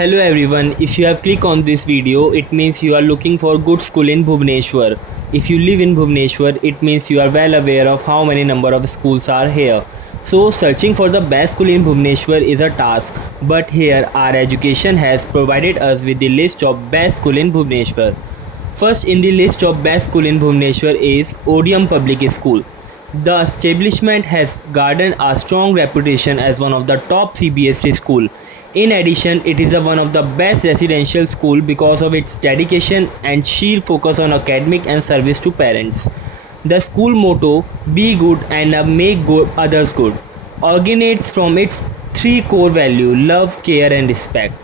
Hello everyone, if you have clicked on this video, it means you are looking for good school in Bhubaneswar. If you live in Bhubaneswar, it means you are well aware of how many number of schools are here. So searching for the best school in Bhubaneswar is a task, but here our education has provided us with the list of best school in Bhubaneswar. First in the list of best school in Bhubaneswar is Odium Public School. The establishment has garnered a strong reputation as one of the top CBSE school. In addition, it is one of the best residential school because of its dedication and sheer focus on academic and service to parents. The school motto, "Be good and make good others good," originates from its three core values: love, care, and respect.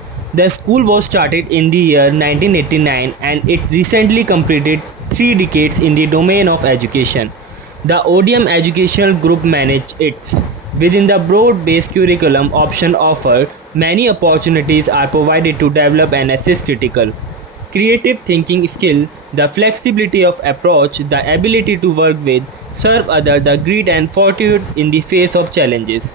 The school was started in the year 1989 and it recently completed 3 decades in the domain of education. The ODM Educational Group manages its. Within the broad-based curriculum option offered, many opportunities are provided to develop and assess critical creative thinking skill, the flexibility of approach, the ability to work with, serve others, the grit and fortitude in the face of challenges.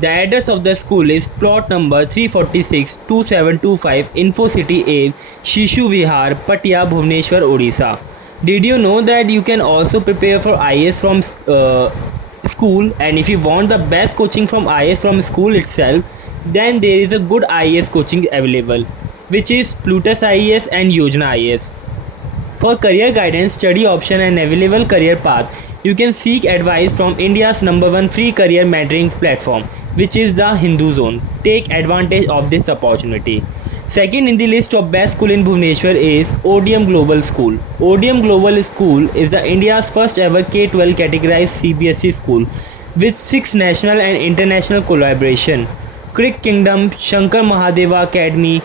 The address of the school is plot number 346 2725 Info City A, Shishu Vihar, Patia, Bhubaneswar, Odisha. Did you know that you can also prepare for IAS from school, and if you want the best coaching from IAS from school itself, then there is a good IAS coaching available, which is Plutus IAS and Yojana IAS. For career guidance, study option and available career path, you can seek advice from India's #1 free career mentoring platform, which is the Hindu Zone. Take advantage of this opportunity. Second in the list of best school in Bhubaneswar is ODM Global School. ODM Global School is the India's first ever K-12 categorized CBSE school with 6 national and international collaboration. Cricket Kingdom, Shankar Mahadeva Academy,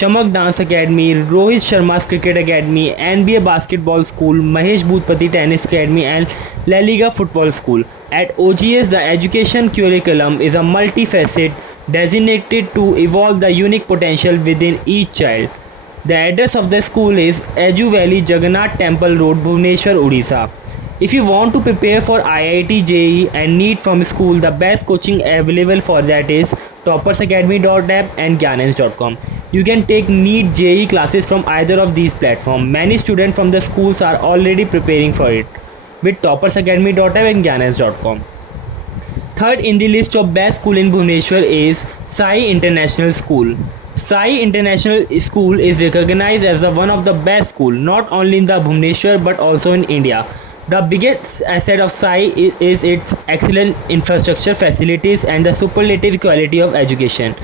Shamak Dance Academy, Rohit Sharma's Cricket Academy, NBA Basketball School, Mahesh Bhutpati Tennis Academy and La Liga Football School. At OGS, the education curriculum is a multifaceted designated to evolve the unique potential within each child. The address of the school is Eju Valley Jagannath Temple Road, Bhubaneswar, Odisha. If you want to prepare for IIT JEE and NEET from school, the best coaching available for that is toppersacademy.app and gyanens.com. You can take NEET JEE classes from either of these platforms. Many students from the schools are already preparing for it with toppersacademy.app and gyanens.com. Third in the list of best school in Bhubaneswar is Sai International School. Sai International School is recognized as one of the best schools not only in the Bhubaneswar but also in India. The biggest asset of Sai is its excellent infrastructure, facilities and the superlative quality of education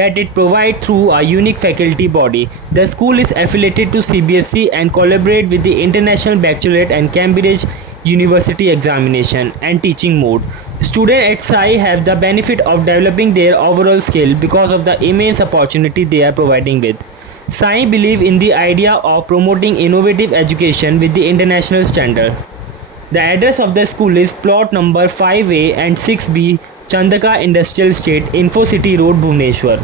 that it provides through a unique faculty body. The school is affiliated to CBSE and collaborate with the International Baccalaureate and Cambridge University examination and teaching mode. Students at Sai have the benefit of developing their overall skill because of the immense opportunity they are providing with. Sai believe in the idea of promoting innovative education with the international standard. The address of the school is plot number 5A and 6B, Chandaka Industrial Estate, Info City Road, Bhubaneswar.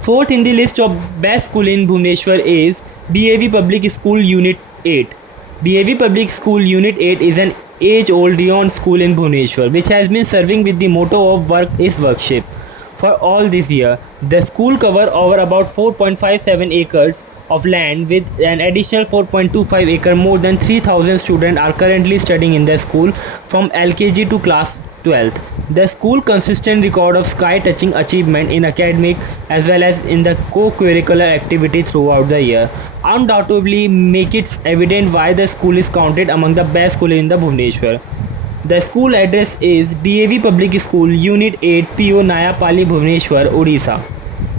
Fourth in the list of best school in Bhubaneswar is DAV Public School Unit 8. DAV Public School Unit 8 is an age-old Dion school in Bhubaneswar, which has been serving with the motto of "Work is Worship" for all this year. The school covers over about 4.57 acres of land with an additional 4.25 acre. More than 3,000 students are currently studying in the school from LKG to class 12th. The school consistent record of sky-touching achievement in academic as well as in the co-curricular activity throughout the year undoubtedly make it evident why the school is counted among the best school in the Bhubaneswar. The school address is DAV Public School Unit 8, PO Nayapali, Bhubaneswar, Odisha.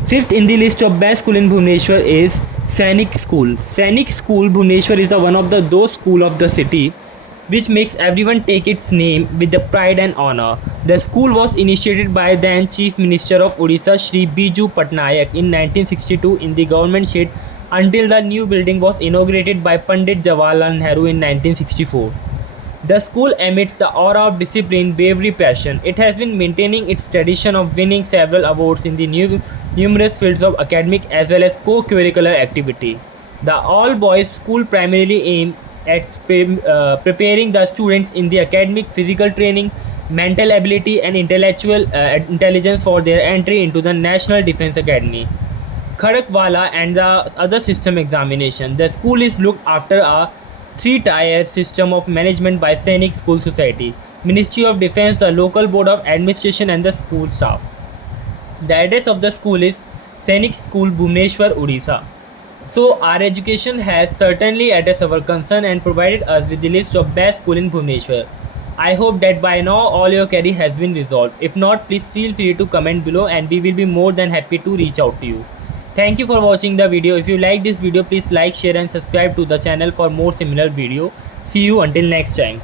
Fifth in the list of best school in Bhubaneswar is Sainik School. Sainik School Bhubaneswar is one of those school of the city which makes everyone take its name with the pride and honor. The school was initiated by then Chief Minister of Odisha Shri Biju Patnaik in 1962 in the government shed until the new building was inaugurated by Pandit Jawaharlal Nehru in 1964. The school emits the aura of discipline, bravery, passion. It has been maintaining its tradition of winning several awards in the numerous fields of academic as well as co-curricular activity. The all-boys school primarily aims at preparing the students in the academic, physical training, mental ability and intellectual intelligence for their entry into the National Defence Academy. Khadakwala and the other system examination. The school is looked after a three-tier system of management by Sainik School Society, Ministry of Defence, the local board of administration and the school staff. The address of the school is Sainik School, Bhubaneswar, Odisha. So our education has certainly addressed our concern and provided us with the list of best school in Bhubaneswar. I hope that by now all your query has been resolved. If not, please feel free to comment below and we will be more than happy to reach out to you. Thank you for watching the video. If you like this video, please like, share and subscribe to the channel for more similar video. See you until next time.